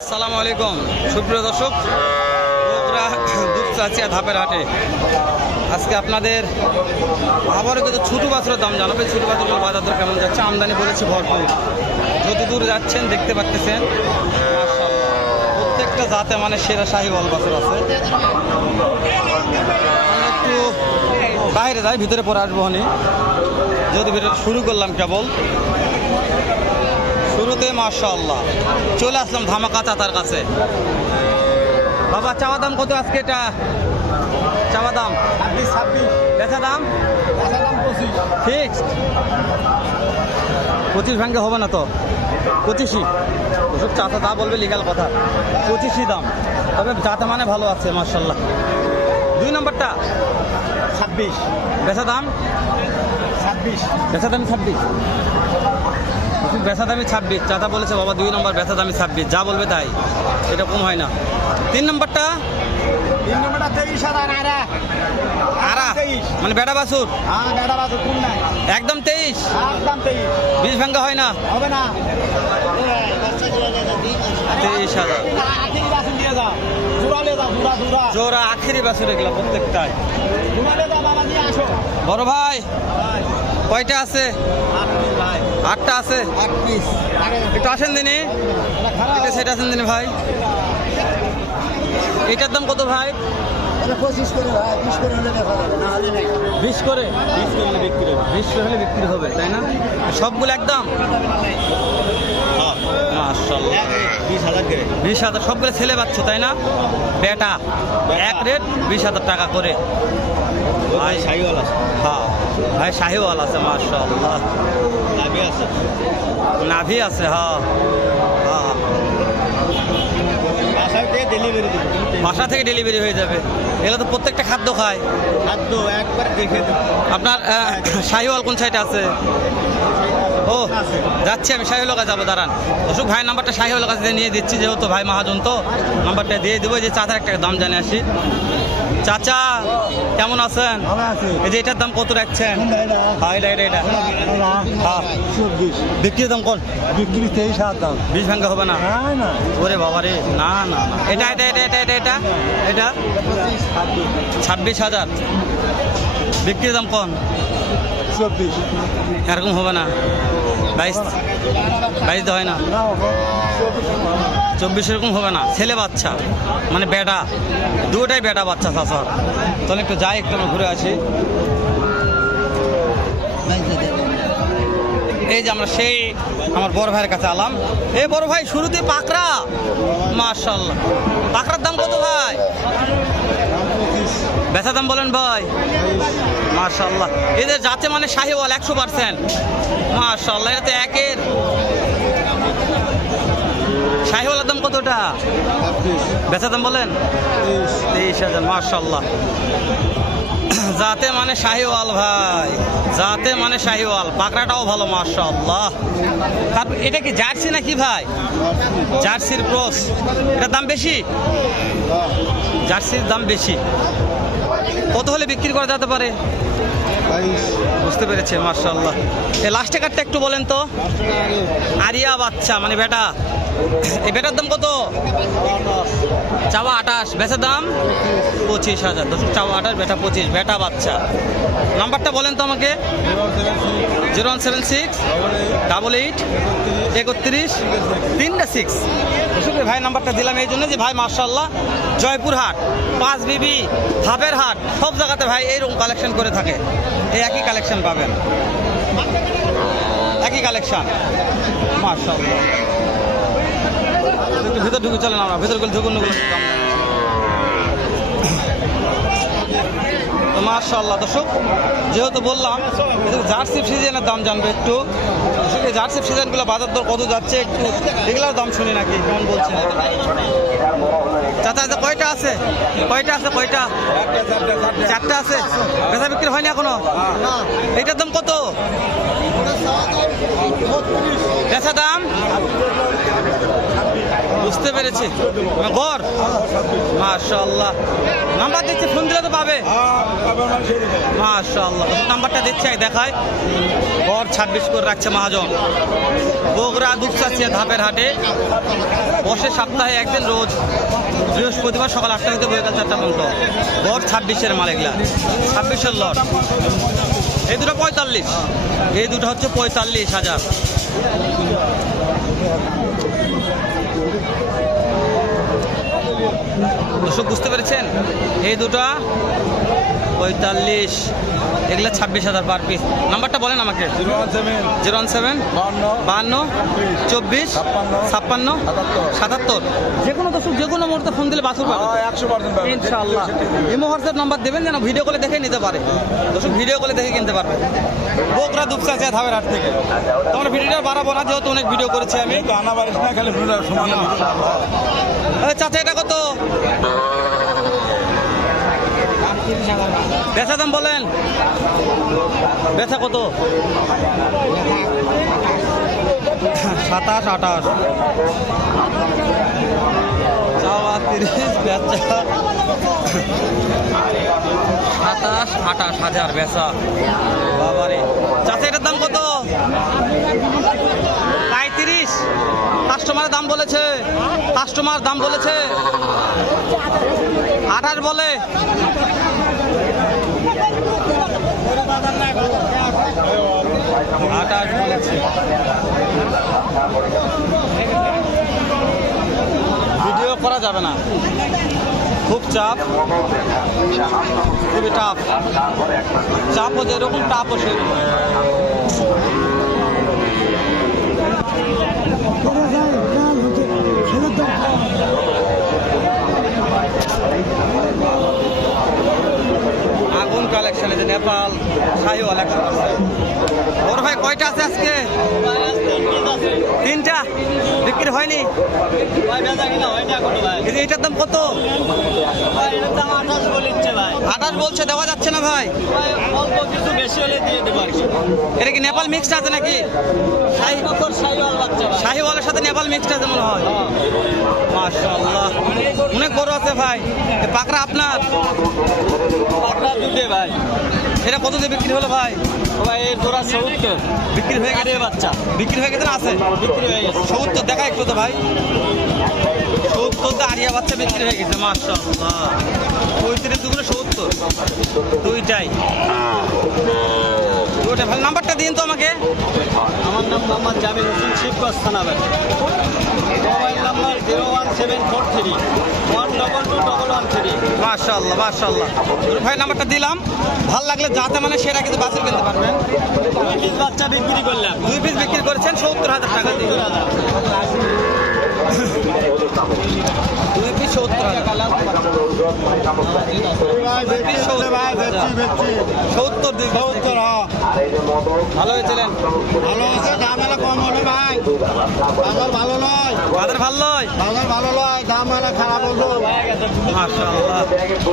আসসালামু আলাইকুম সুপ্রিয় দর্শক, বগুড়া দুপচাচিয়া ধাপের হাটে আজকে আপনাদের আবারও কিন্তু ছোটো বাছুরের দাম জানাবে। ছোটো বাছুরের বাজার দর কেমন যাচ্ছে, আমদানি বলেছি ভরপুর, যত দূর যাচ্ছেন দেখতে পাচ্ছেন মাশাআল্লাহ প্রত্যেকটা জাতে মানে সেরা শাহিওয়াল বাছুর আছে। আমরা একটু বাইরে যাই, ভিতরে পরে আসবো হনি, যেহেতু ভিতরে শুরু করলাম কেবল শুরুতে মাশাআল্লাহ চলে আসলাম ধামাকা চাতার কাছে। বাবা চাওয়া দাম কত আজকে? এটা চাওয়া দাম 26, বেচা দাম ফিক্সড 25 ভাঙ্গে হবে না তো 25ই। ওসব চাচা তা বলবে লিগাল কথা, 25ই দাম। তবে চাতা মানে ভালো আছে মাশাআল্লাহ। 2 নম্বরটা 26, বেচা দাম 26, বেচা দাম 26, বেচা দামি 26। চাচা বলেছে বাবা 2 নম্বর বেচা দামি 26, যা বলবে তাই, এটা কম হয় না। 3 নম্বরটা 23,000 আরা মানে বেটা বাছুর একদম 23, 20 ভাঙ্গা হয় না, হবে না 23,000 জোড়া আখেরি বাছুর এগুলো প্রত্যেকটাই। বড় ভাই কয়টা আছে? 8টা আছে। একটু আসেন দিনে, এটা সেটা আসেন দিনে ভাই। এটার দাম কত ভাই? 25 করে ভাই, 20 করে হলে দেখা যাবে, না হলে নেই। 20 করে হলে বিক্রি হবে, 20 করে হলে বিক্রি হবে, তাই না? সবগুলো একদম মাশাআল্লাহ 20,000 সবগুলো ছেলে বাচ্চা, তাই না? বেটা এক রেট 20,000 টাকা করে। ভাই শাহিওয়াল আছে, হ্যাঁ ভাই শাহিওয়াল আছে মাশাআল্লাহ, নাভি আছে, হ্যাঁ হ্যাঁ বাসা থেকে ডেলিভারি হয়ে যাবে। এগুলো তো প্রত্যেকটা খাদ্য খায়, খাদ্য একবার দেখে আপনার শাহিওয়াল কোন সাইডে আছে? ও যাচ্ছি আমি শাহিওয়াল কাছে যাবো, দাঁড়ান। অশোক ভাই নাম্বারটা শাহিওয়াল কাছে নিয়ে দিচ্ছি, যেহেতু ভাই মহাজন তো নাম্বারটা দিয়ে দেবো। যে চাচার একটা দাম জানে আসি। চাচা কেমন আছেন? এই যে এটার দাম কত রাখছেন? হ্যাঁ এটা হ্যাঁ বিক্রির দাম কোন? বিক্রি 23,000 দাম। 20 ভাঙ্গা হবে না? না ওরে বাবা রে, না না না, এটা এটা এটা এটা এটা এটা এটা 26,000 বিক্রির দাম কোন? 24, এরকম হবে না, 22 হয় না, 24 এরকম হবে না। ছেলে বাচ্চা মানে বেটা, দুটাই বেটা বাচ্চা চাচা। তাহলে একটু যাই, একটু আমরা ঘুরে আসি। এই যে আমরা সেই আমার বড় ভাইয়ের কাছে আলাম। এই বড় ভাই শুরুতে পাকড়া মাশাআল্লাহ, পাকড়ার দাম কত ভাই? বেচা দাম বলেন ভাই? মাশাআল্লাহ এদের যাতে মানে শাহিওয়াল 100% মাশাআল্লাহ। এটা তো একের শাহিওয়ালের দাম কতটা? বেচা দাম বলেন 23,000 মাশাআল্লাহ। যাতে মানে শাহিওয়াল ভাই, যাতে মানে শাহিওয়াল, পাকড়াটাও ভালো মাশাআল্লাহ। তারপর এটা কি জার্সি নাকি ভাই? জার্সির ক্রস। এটার দাম বেশি? জার্সির দাম বেশি। কত হলে বিক্রি করা যেতে পারে? বুঝতে পেরেছে মাশাআল্লাহ। এই লাস্টে কাটটা একটু বলেন তো। আরিয়া বাচ্চা মানে বেটা, এই বেটার দাম কত? চাওয়া 28, বেচার দাম 25,000। দর্শক চাওয়া 28, বেটা 25, বেটা বাচ্চা। নাম্বারটা বলেন তো আমাকে। 0176 88 31 3 6। দর্শক ভাই নাম্বারটা দিলাম এই জন্য যে ভাই মাশাআল্লাহ জয়পুরহাট, 5 বিবি, ধাপের হাট, সব জায়গাতে ভাই এইরকম কালেকশন করে থাকে। এই একই কালেকশন পাবেন, একই কালেকশন মাশাআল্লাহ। একটু ভিতর ঢুকে চলেন, আমরা ভিতর করে ঢুকুন তো মাশাআল্লাহ। দর্শক যেহেতু বললাম জার্সি ফ্রিজেনের দাম জানবে একটু। জার্সি ফ্রিজেনগুলো বাজার দর কত যাচ্ছে একটু এগুলোর দাম শুনি নাকি কেমন বলছে। চাচা কয়টা আছে? কয়টা আছে? কয়টা? 4টা আছে। বেচা বিক্রি হয়নি এখনো? এইটার দাম কত? বেচা দাম বুঝতে পেরেছি গড় মাশাআল্লাহ। নাম্বার দিচ্ছে, ফোন দিলে তো পাবে। মাশাআল্লাহ, নাম্বারটা দিচ্ছে দেখায়। গড় 26 করে রাখছে মহাজন। বগুড়া দুপচাচিয়া ধাপের হাটে বসে সপ্তাহে একদিন, রোজ বৃহস্পতিবার সকাল 8টা থেকে বিকাল 4টা পর্যন্ত। গড় 26-এর মাল, এগুলা 26-এর লট। এই দুটো 45, এই দুটো হচ্ছে 45,000। দর্শক বুঝতে পেরেছেন, এই দুটো 45, এগুলো 26,000 পার পিস। নাম্বারটা বলেন আমাকে। 017 52 24 56 77। যে কোনো দর্শক যে কোনো মুহূর্তে ফোন দিলে বাছুর পাবে 100% ইনশাআল্লাহ। ইমো হোয়াটসঅ্যাপ নাম্বার দেবেন যেন ভিডিও কলে দেখে নিতে পারে। দর্শক ভিডিও কলে দেখে কিনতে পারবে। বগুড়া দুপচাচিয়া ধাপের হাট থেকে। তোমার ভিডিওটা বাড়াবো না, যেহেতু অনেক ভিডিও করেছি আমি। আনা পারিস না, খালি সমান। চাচা এটা কত? বেচা দাম বলেন, বেচা কত? 27 28, চাওয়া 30, বেচা 27 28,000 বেচা। বাবারে চাচা এটার দাম কত? 35। কাস্টমারের দাম বলেছে, কাস্টমার দাম বলেছে 28 বলে। ভিডিও করা যাবে না, খুব চাপ, খুবই টাফ। চাপও যেরকম টাপও সেরকম। আগুন কালেকশন, এই যে নেপাল শাহিওয়াল 100 আছে। ওর ভাই কয়টা আছে আজকে? 3টা বিক্রি হয়নি। এটার দাম কত? 28 বলছে, দেওয়া যাচ্ছে না ভাই। এটা কি নেপাল মিক্সড আছে নাকি? শাহিওয়ালের সাথে নেপাল মিক্সড আছে মনে হয়। মাশাআল্লাহ, অনেক বড় আছে ভাই। পাকড়া আপনার? পাকড়া দুটো ভাই। এটা কত দিয়ে বিক্রি হলো ভাই? ভাই এর জোড়া 70 বিক্রি হয়ে গেছে। বাচ্চা বিক্রি হয়ে গেছে না আছে? বিক্রি হয়ে গেছে 70। দেখা একটু তো ভাই, 70 আরিয়া বাচ্চা বিক্রি হয়ে গেছে। মাশাআল্লাহ, 35 দুগুলো 70, দুইটাই। ওটা ভালো। নাম্বারটা দিন তো আমাকে। আমার নাম মোহাম্মদ জামিল হোসেন, শিবগঞ্জ থানা। মোবাইল নাম্বার 01743 122 মাশাআল্লাহ মাশাআল্লাহ। ভাই নাম্বারটা দিলাম, ভাল লাগলে যাতে মানে সেটা কিন্তু বাছুর কিনতে পারবেন। 2 পিস বাচ্চা বিক্রি করলাম। 2 পিস বিক্রি করেছেন 70,000 টাকা দিয়ে। 2 পিস 70,000। 70 2 ভালো হয়েছিলেন? ভালো আছে, দাম এলা কম হলে ভাই। বাজার ভালো নয়, বাজার ভালো নয়, বাজার ভালো নয়, দাম এলা খারাপ হলো। মাশাআল্লাহ।